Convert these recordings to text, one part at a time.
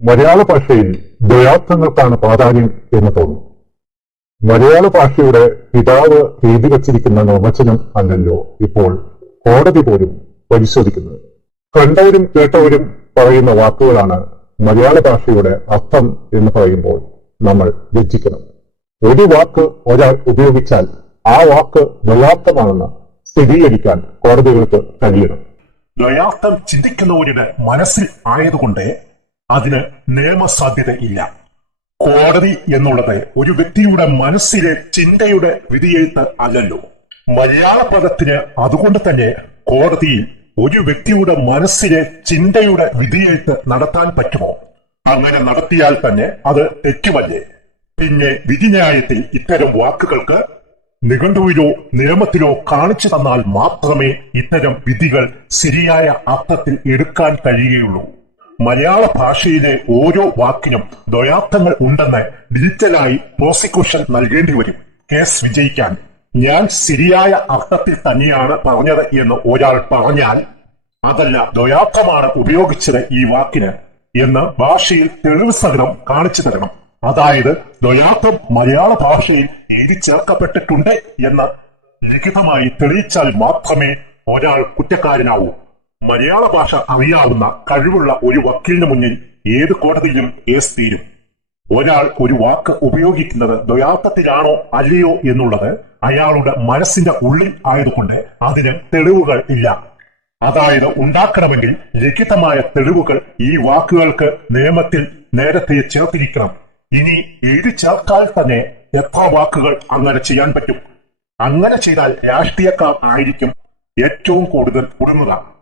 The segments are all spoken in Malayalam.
മലയാള ഭാഷയിൽ ദ്വയാർത്ഥങ്ങൾക്കാണ് പ്രാധാന്യം എന്ന് തോന്നുന്നു. മലയാള ഭാഷയുടെ പിതാവ് എഴുതി വച്ചിരിക്കുന്ന നിർവചനം അല്ലല്ലോ ഇപ്പോൾ കോടതി പോലും പരിശോധിക്കുന്നത്. കണ്ടവരും കേട്ടവരും പറയുന്ന വാക്കുകളാണ് മലയാള ഭാഷയുടെ അർത്ഥം എന്ന് പറയുമ്പോൾ നമ്മൾ ലജ്ജിക്കണം. ഒരു വാക്ക് ഒരാൾ ഉപയോഗിച്ചാൽ ആ വാക്ക് ദ്വയാർത്ഥമാണെന്ന് സ്ഥിരീകരിക്കാൻ കോടതികൾക്ക് കഴിയണം. ദ്വയാർത്ഥം ചിന്തിക്കുന്നവരുടെ മനസ്സിൽ ആയതുകൊണ്ട് അതിന് നിയമസാധ്യതയില്ല. കോടതി എന്നുള്ളത് ഒരു വ്യക്തിയുടെ മനസ്സിലെ ചിന്തയുടെ വിധിയെഴുത്ത് അല്ലല്ലോ. മലയാള പദത്തിന് അതുകൊണ്ട് തന്നെ കോടതിയിൽ ഒരു വ്യക്തിയുടെ മനസ്സിലെ ചിന്തയുടെ വിധിയെഴുത്ത് നടത്താൻ പറ്റുമോ? അങ്ങനെ നടത്തിയാൽ തന്നെ അത് തെറ്റുമല്ലേ? പിന്നെ വിധിന്യായത്തിൽ ഇത്തരം വാക്കുകൾക്ക് നിഘണ്ടുവിലോ നിയമത്തിലോ കാണിച്ചു തന്നാൽ മാത്രമേ ഇത്തരം വിധികൾ ശരിയായ അർത്ഥത്തിൽ എടുക്കാൻ കഴിയുകയുള്ളൂ. മലയാള ഭാഷയിലെ ഓരോ വാക്കിനും ദ്വയാർത്ഥങ്ങൾ ഉണ്ടെന്ന് ഡിജിറ്റലായി പ്രോസിക്യൂഷൻ നൽകേണ്ടി വരും കേസ് വിജയിക്കാൻ. ഞാൻ ശരിയായ അർത്ഥത്തിൽ തന്നെയാണ് പറഞ്ഞത് എന്ന് ഒരാൾ പറഞ്ഞാൽ അതല്ല, ദ്വയാർത്ഥമാണ് ഉപയോഗിച്ചത് ഈ വാക്കിന് എന്ന് ഭാഷയിൽ തെളിവ് സഹിതം കാണിച്ചു തരണം. അതായത് ദ്വയാർത്ഥം മലയാള ഭാഷയിൽ എഴുതി ചേർക്കപ്പെട്ടിട്ടുണ്ട് എന്ന് ലിഖിതമായി തെളിയിച്ചാൽ മാത്രമേ ഒരാൾ കുറ്റക്കാരനാവൂ. മലയാള ഭാഷ അറിയാവുന്ന കഴിവുള്ള ഒരു വക്കീലിന് മുന്നിൽ ഏത് കോടതിയിലും കേസ് തീരും. ഒരാൾ ഒരു വാക്ക് ഉപയോഗിക്കുന്നത് ദ്വയാർത്ഥത്തിലാണോ അല്ലയോ എന്നുള്ളത് അയാളുടെ മനസ്സിന്റെ ഉള്ളിൽ ആയതുകൊണ്ട് അതിന് തെളിവുകൾ ഇല്ല. അതായത് ഉണ്ടാക്കണമെങ്കിൽ ലിഖിതമായ തെളിവുകൾ ഈ വാക്കുകൾക്ക് നിയമത്തിൽ നേരത്തെ ചേർത്തിരിക്കണം. ഇനി എഴുതി ചേർത്താൽ തന്നെ എത്ര വാക്കുകൾ അങ്ങനെ ചെയ്യാൻ പറ്റും? അങ്ങനെ ചെയ്താൽ രാഷ്ട്രീയക്കാർ ആയിരിക്കും ഏറ്റവും കൂടുതൽ കുടുങ്ങുക.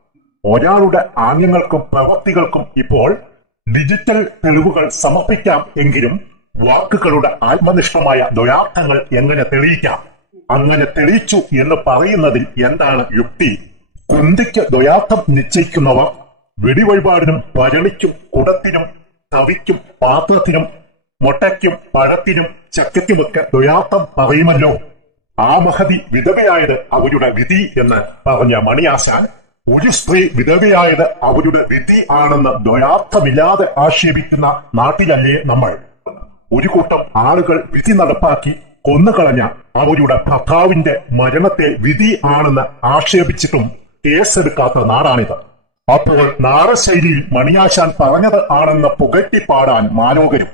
ഒരാളുടെ ആംഗ്യങ്ങൾക്കും പ്രവൃത്തികൾക്കും ഇപ്പോൾ ഡിജിറ്റൽ തെളിവുകൾ സമർപ്പിക്കാം എങ്കിലും വാക്കുകളുടെ ആത്മനിഷ്ഠമായ ദ്വയാർത്ഥങ്ങൾ എങ്ങനെ തെളിയിക്കാം? അങ്ങനെ തെളിയിച്ചു എന്ന് പറയുന്നതിൽ എന്താണ് യുക്തി? കുന്തിക്ക് ദ്വയാർത്ഥം നിശ്ചയിക്കുന്നവർ വെടിവഴിപാടിനും ഭരണിക്കും കുടത്തിനും തവിക്കും പാത്രത്തിനും മുട്ടയ്ക്കും പഴത്തിനും ചക്കയ്ക്കുമൊക്കെ ദ്വയാർത്ഥം പറയുമല്ലോ. ആ മഹതി വിധവയായത് അവരുടെ വിധി എന്ന് പറഞ്ഞ മണിയാശാൻ ഒരു സ്ത്രീ വിധവയായത് അവരുടെ വിധി ആണെന്ന് ദ്വയാർത്ഥമില്ലാതെ ആക്ഷേപിക്കുന്ന നാട്ടിലല്ലേ നമ്മൾ? ഒരു കൂട്ടം ആളുകൾ വിധി നടപ്പാക്കി കൊന്നുകളഞ്ഞ അവരുടെ ഭർത്താവിന്റെ മരണത്തെ വിധി ആണെന്ന് ആക്ഷേപിച്ചിട്ടും കേസെടുക്കാത്ത നാടാണിത്. അപ്പോൾ നാടൻ ശൈലിയിൽ മണിയാശാൻ പറഞ്ഞത് ആണെന്ന് പുകറ്റിപ്പാടാൻ മാലോകരും.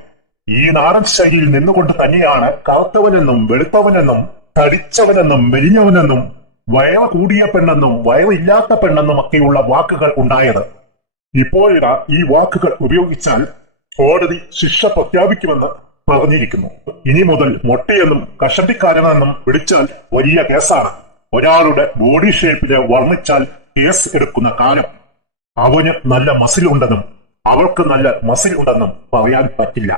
ഈ നാടൻ ശൈലിയിൽ നിന്നുകൊണ്ട് തന്നെയാണ് കറുത്തവനെന്നും വെളുത്തവനെന്നും തടിച്ചവനെന്നും മെലിഞ്ഞവനെന്നും വയറ് കൂടിയ പെണ്ണെന്നും വയറില്ലാത്ത പെണ്ണെന്നും ഒക്കെയുള്ള വാക്കുകൾ ഉണ്ടായത്. ഇപ്പോഴിതാ ഈ വാക്കുകൾ ഉപയോഗിച്ചാൽ കോടതി ശിക്ഷ പ്രഖ്യാപിക്കുമെന്ന് പറഞ്ഞിരിക്കുന്നു. ഇനി മുതൽ മൊട്ടയെന്നും കഷണ്ടിക്കാരനെന്നും വിളിച്ചാൽ വലിയ കേസാണ്. ഒരാളുടെ ബോഡി ഷേപ്പിനെ വർണ്ണിച്ചാൽ കേസ് എടുക്കുന്ന കാലം. അവന് നല്ല മസിൽ ഉണ്ടെന്നും അവൾക്ക് നല്ല മസിൽ ഉണ്ടെന്നും പറയാൻ പറ്റില്ല.